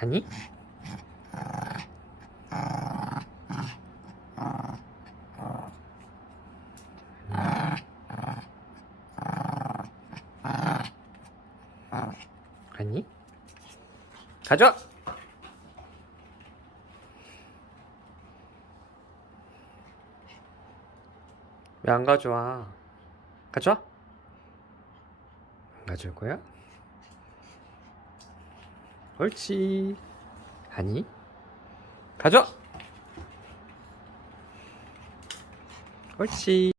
하니? 하니? 가져와! 왜 안 가져와? 가져와? 안 가져올 거야? 옳지. 하니? 가져와! 옳지.